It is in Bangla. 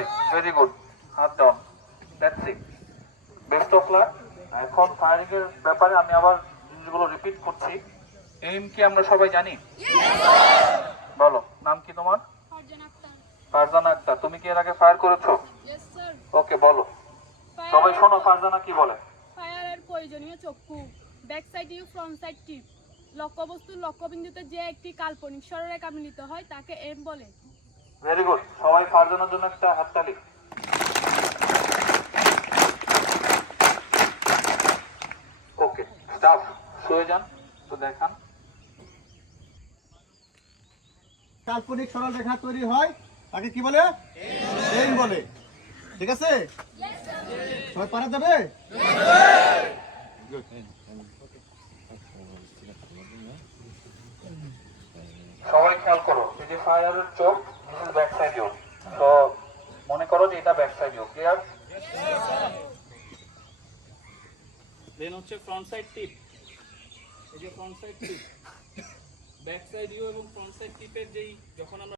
হয়, ভেরি গুড, হাত down, that's it, best of luck. এখন ফায়ারিং এর ব্যাপারে আমি আবার জিনিসগুলো রিপিট করছি। এইম কি আমরা সবাই জানি? বলো, নাম কি তোমার? ফারজানা আক্তার। তুমি কি এর আগে ফায়ার করেছো? ওকে, বলো। সবাই শোনো, ফারজানা কি বলে। ফায়ারের প্রয়োজনীয় চক্ষু, back side U, front side tip, লক্ষ্যবস্তুর লক্ষ্যবিন্দুতে যে একটি কাল্পনিক সরলরেখা মিলিত হয় তাকে এম বলে। ভেরি গুড, সবাই ফারজানার জন্য একটা হাততালি। ওকে, স্টাফ শুয়ে যান, তো দেখান। কাল্পনিক সরল রেখা তৈরি হয় তাকে কি বলে? এইম বলে। ঠিক আছে, সবাই পারা যাবে? সবাই খেয়াল করো, এই যে ফায়ারের চোখ, this is back side U, তো মনে করো যে এটা back side U, clear? Then হচ্ছে ফ্রন্ট সাইড টিপ, এই যে front side tip, back side U এবং ফ্রন্ট সাইড টিপের যেই যখন আমরা